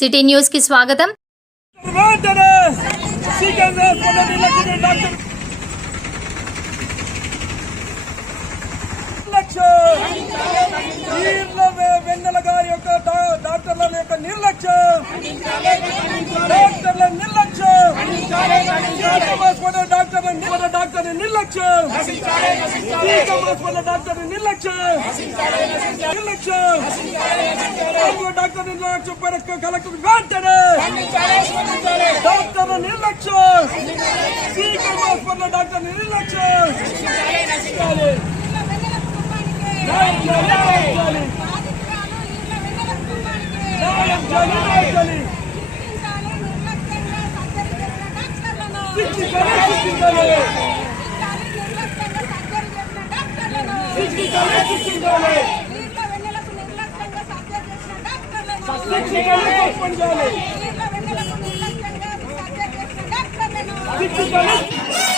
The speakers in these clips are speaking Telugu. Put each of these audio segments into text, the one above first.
సిటీ న్యూస్ కి స్వాగతం. వెన్నెల గారి యొక్క డాక్టర్ల యొక్క నిర్లక్ష్యం, డాక్టర్ల నిర్లక్ష్యం, డాక్టర్ నిర్లక్ష్యం, డాక్టర్ నిర్లక్ష్యం, డాక్టర్ నిర్లక్ష్యం పైన కలెక్టర్ వెంటనే డాక్టర్ల నిర్లక్ష్యం, డాక్టర్ నిర్లక్ష్యం.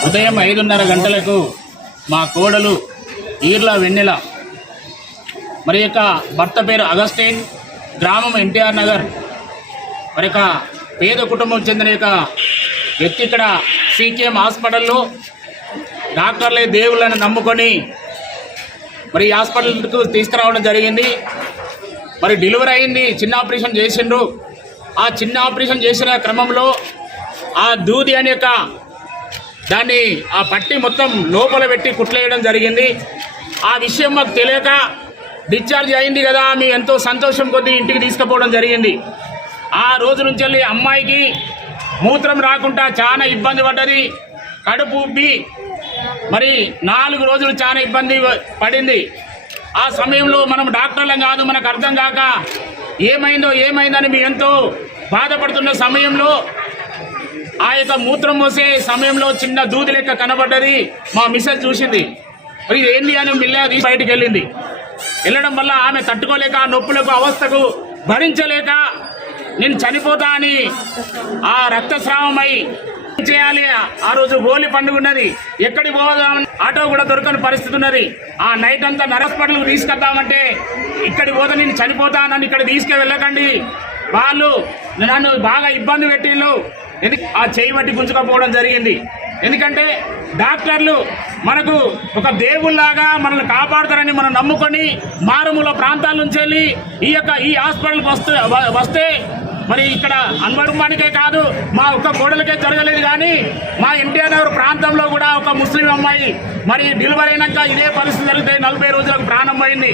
ఉదయం 5:30 గంటలకు మా కోడలు ఈర్ల వెన్నెల మరి యొక్క భర్త పేరు అగస్టిన్, గ్రామం ఎన్టీఆర్ నగర్, మరి యొక్క పేద కుటుంబం చెందిన యొక్క వ్యక్తి ఇక్కడ సీకేఎం హాస్పిటల్లో డాక్టర్లే దేవుళ్ళని నమ్ముకొని మరి హాస్పిటల్కు తీసుకురావడం జరిగింది. మరి డెలివరీ అయింది, చిన్న ఆపరేషన్ చేసిండ్రు. ఆ చిన్న ఆపరేషన్ చేసిన క్రమంలో ఆ దూది అనే యొక్క దాన్ని ఆ పట్టి మొత్తం లోపల పెట్టి కుట్లేయడం జరిగింది. ఆ విషయం మాకు తెలియక డిశ్చార్జ్ అయింది కదా, మేము ఎంతో సంతోషం కొద్దీ ఇంటికి తీసుకుపోవడం జరిగింది. ఆ రోజు నుంచి వెళ్ళి అమ్మాయికి మూత్రం రాకుండా చాలా ఇబ్బంది పడ్డది. కడుపు ఉబ్బి మరి 4 రోజులు చాలా ఇబ్బంది పడింది. ఆ సమయంలో మనం డాక్టర్లం కాదు, మనకు అర్థం కాక ఏమైందని మేము ఎంతో బాధపడుతున్న సమయంలో ఆ యొక్క మూత్రం పోసే సమయంలో చిన్న దూది లెక్క కనబడ్డది. మా మిస్సెస్ చూసింది. మరి ఏంది అని మిల్లది బయటికి వెళ్ళడం వల్ల ఆమె తట్టుకోలేక నొప్పులకు అవస్థకు భరించలేక నేను చనిపోతా అని ఆ రక్తస్రావమై చేయాలి. ఆ రోజు హోలీ పండుగ ఉన్నది, ఎక్కడికి పోదామని ఆటో కూడా దొరకని పరిస్థితి ఉన్నది. ఆ నైట్ అంతా హాస్పిటల్కి తీసుకొద్దామంటే ఇక్కడికి పోతే నేను చనిపోతానని ఇక్కడ తీసుకువెళ్ళకండి, వాళ్ళు నన్ను బాగా ఇబ్బంది పెట్టిళ్ళు. ఆ చేయి బట్టి గుంజుకపోవడం జరిగింది. ఎందుకంటే డాక్టర్లు మనకు ఒక దేవుళ్లాగా మనల్ని కాపాడుతారని మనం నమ్ముకొని మారుమూల ప్రాంతాల నుంచి వెళ్ళి ఈ హాస్పిటల్కి వస్తే మరి ఇక్కడ కుటుంబానికే కాదు మా ఒక్క కోడలకే జరగలేదు, కానీ మా ఎన్టీఆర్ నగర్ ప్రాంతంలో కూడా ఒక ముస్లిం అమ్మాయి మరి డెలివరీ అయినాక ఇదే పరిస్థితి జరిగితే 40 రోజులకు ప్రాణం పోయింది.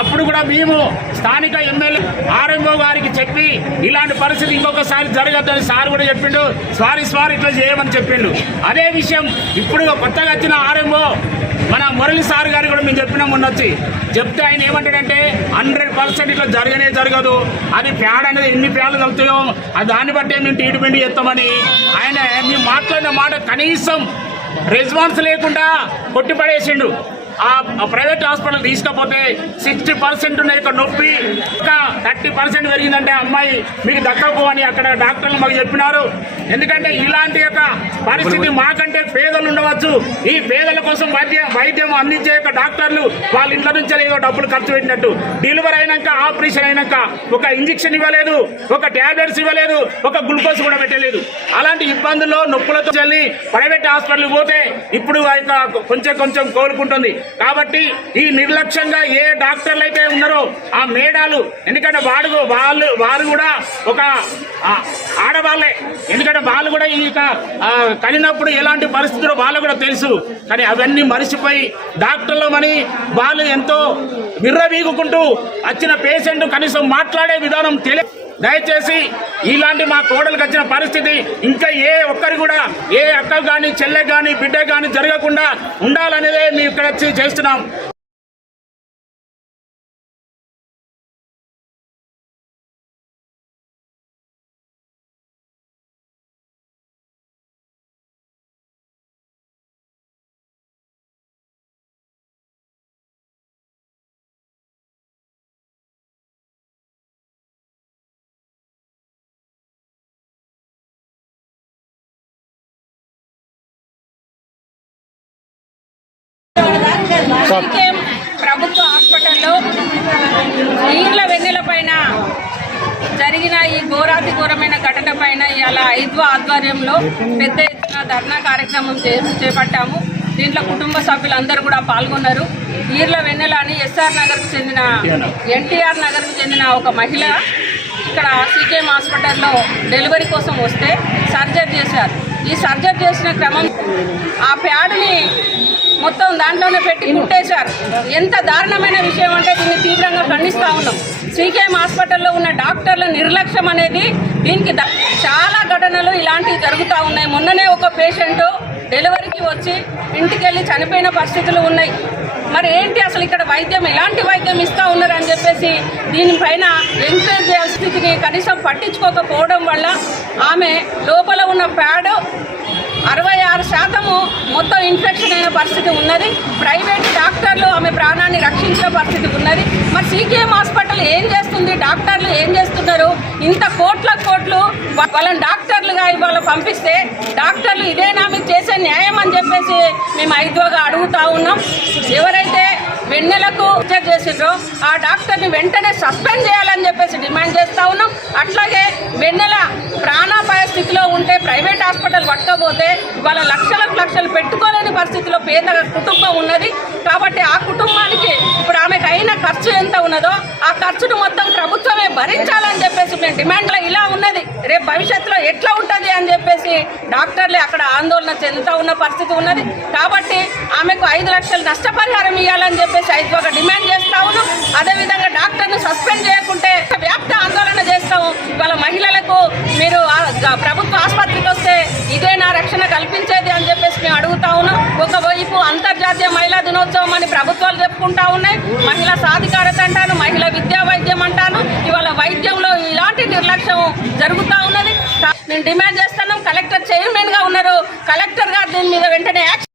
అప్పుడు కూడా మేము స్థానిక ఎమ్మెల్యే ఆర్ఎంఓ గారికి చెప్పి ఇలాంటి పరిస్థితి ఇంకొకసారి జరగద్దని సార్ కూడా చెప్పిండు. సారీ ఇట్లా చేయమని చెప్పిండు. అదే విషయం ఇప్పుడు కొత్తగా వచ్చిన ఆర్ఎంఓ మన మురళి సార్ గారు కూడా మేము చెప్పినాం. మొన్నొచ్చి చెప్తే ఆయన ఏమంటాడంటే 100% ఇట్లా జరగదు, అది ప్యాడ్ అనేది ఎన్ని ప్యాడ్లు కలుగుతాయో దాన్ని బట్టే మేము ట్రీట్మెంట్ చేస్తామని ఆయన మేము మాట్లాడిన మాట కనీసం రెస్పాన్స్ లేకుండా కొట్టిపడేసిండు. ఆ ప్రైవేట్ హాస్పిటల్ తీసుకపోతే 60% ఉన్న యొక్క నొప్పి ఇంకా 30% పెరిగిందంటే అమ్మాయి మీకు దక్కకపోవని అక్కడ డాక్టర్లు మాకు చెప్పినారు. ఎందుకంటే ఇలాంటి యొక్క పరిస్థితి మాకంటే పేదలు ఉండవచ్చు, ఈ పేదల కోసం వైద్యం అందించే యొక్క డాక్టర్లు వాళ్ళ ఇంట్లో నుంచి ఏదో డబ్బులు ఖర్చు పెట్టినట్టు డెలివరీ అయినాక ఆపరేషన్ అయినాక ఒక ఇంజక్షన్ ఇవ్వలేదు, ఒక టాబ్లెట్స్ ఇవ్వలేదు, ఒక గ్లూకోజ్ కూడా పెట్టలేదు. అలాంటి ఇబ్బందుల్లో నొప్పులతో వెళ్ళి ప్రైవేట్ హాస్పిటల్కి పోతే ఇప్పుడు కొంచెం కోలుకుంటుంది. కాబట్టి ఈ నిర్లక్ష్యంగా ఏ డాక్టర్లు అయితే ఉన్నారో ఆ మేడాలు, ఎందుకంటే వారు కూడా ఒక ఆడవాళ్లే, ఎందుకంటే వాళ్ళు కూడా ఈ కలిగినప్పుడు ఎలాంటి పరిస్థితుల్లో వాళ్ళు కూడా తెలుసు. కానీ అవన్నీ మరిచిపోయి డాక్టర్లు అని వాళ్ళు ఎంతో విర్రవీగుకుంటూ వచ్చిన పేషెంట్ కనీసం మాట్లాడే విధానం తెలియదు. దయచేసి ఇలాంటి మా కోడలకు వచ్చిన పరిస్థితి ఇంకా ఏ ఒక్కరి కూడా ఏ అక్క కానీ చెల్లె కానీ బిడ్డ కానీ జరగకుండా ఉండాలనేదే మేము ఇక్కడ వచ్చి చేస్తున్నాం. ప్రభుత్వ హాస్పిటల్లో ఈర్ల వెన్నెల పైన జరిగిన ఈ ఘోరాతిఘోరమైన ఘటన పైన ఇలా ఐద్వా ఆధ్వర్యంలో పెద్ద ఎత్తున ధర్నా కార్యక్రమం చేపట్టాము. దీంట్లో కుటుంబ సభ్యులందరూ కూడా పాల్గొన్నారు. ఈర్ల వెన్నెల అని ఎన్టీఆర్ నగర్కు చెందిన ఒక మహిళ ఇక్కడ సీకేఎం హాస్పిటల్లో డెలివరీ కోసం వస్తే సర్జరీ చేశారు. ఈ సర్జరీ చేసిన క్రమం ఆ ప్యాడ్ని మొత్తం దాంట్లోనే పెట్టి కుట్టేశారు. ఎంత దారుణమైన విషయం అంటే దీన్ని తీవ్రంగా ఖండిస్తూ ఉన్నాం. సీకేఎం హాస్పిటల్లో ఉన్న డాక్టర్ల నిర్లక్ష్యం అనేది దీనికి చాలా ఘటనలు ఇలాంటివి జరుగుతూ ఉన్నాయి. మొన్ననే ఒక పేషెంట్ డెలివరీకి వచ్చి ఇంటికి వెళ్ళి చనిపోయిన పరిస్థితులు ఉన్నాయి. మరి ఏంటి అసలు ఇక్కడ వైద్యం ఎలాంటి వైద్యం ఇస్తూ ఉన్నారు అని చెప్పేసి దీనిపైన ఎంక్వైరీ చేయాల్సిన స్థితిని కనీసం పట్టించుకోకపోవడం వల్ల ఆమె లోపల ఉన్న ప్యాడ్ 66% మొత్తం ఇన్ఫెక్షన్ అయిన పరిస్థితి ఉన్నది. ప్రైవేట్ డాక్టర్లు ఆమె ప్రాణాన్ని రక్షించిన పరిస్థితి ఉన్నది. మరి సీకేఎం హాస్పిటల్ ఏం చేస్తుంది, డాక్టర్లు ఏం చేస్తున్నారు? ఇంత కోట్లు వాళ్ళని డాక్టర్లుగా ఇవాళ పంపిస్తే డాక్టర్లు ఇదేనా మీకు చేసే న్యాయం అని చెప్పేసి మేము ఐద్వాగా అడుగుతా ఉన్నాం. ఎవరైతే వెన్నెలకు చేసిండ్రో ఆ డాక్టర్ని వెంటనే సస్పెండ్ చేయాలని చెప్పేసి డిమాండ్ చేస్తూ ఉన్నాం. అట్లాగే వెన్నెల ప్రాణాపాయ స్థితిలో ఉంటే ప్రైవేట్ హాస్పిటల్ పట్టకపోతే వాళ్ళ లక్షలు పెట్టుకోలేని పరిస్థితిలో పేద కుటుంబం ఉన్నది. కాబట్టి ఆ కుటుంబానికి ఇప్పుడు ఆమెకు అయిన ఖర్చు ఎంత ఉన్నదో ఆ ఖర్చును మొత్తం ప్రభుత్వమే భరించాలని చెప్పేసి మేము డిమాండ్లో ఇలా ఉన్నది. రేపు భవిష్యత్తులో ఎట్లా ఉంటుంది అని చెప్పేసి డాక్టర్లే అక్కడ ఆందోళన చెందుతూ ఉన్న పరిస్థితి ఉన్నది. కాబట్టి ఆమెకు 5 లక్షలు నష్టపరిహారం ఇవ్వాలని చెప్పేసి ఐద్వాగా డిమాండ్ చేస్తా ఉన్నాం. అదేవిధంగా డాక్టర్ను సస్పెండ్ చేయకుంటే వ్యాప్త ఆందోళన చేస్తాము. ఇవాళ మహిళలకు మీరు ప్రభుత్వ ఆసుపత్రికి వస్తే ఇదే నా రక్షణ కల్పించేది అని చెప్పేసి మేము అడుగుతా ఉన్నాం. ఒకవైపు అంతర్జాతీయ మహిళా దినోత్సవం అని ప్రభుత్వాలు చెప్పుకుంటా ఉన్నాయి. మహిళా సాధికారత అంటాను, మహిళా విద్యా వైద్యం అంటాను. ఇవాళ వైద్యంలో ఇలాంటి నిర్లక్ష్యం జరుగుతూ ఉన్నది. నేను డిమాండ్ చేస్తున్నాం. కలెక్టర్ చైర్మన్గా ఉన్నారు. కలెక్టర్ గారు దీని మీద వెంటనే యాక్షన్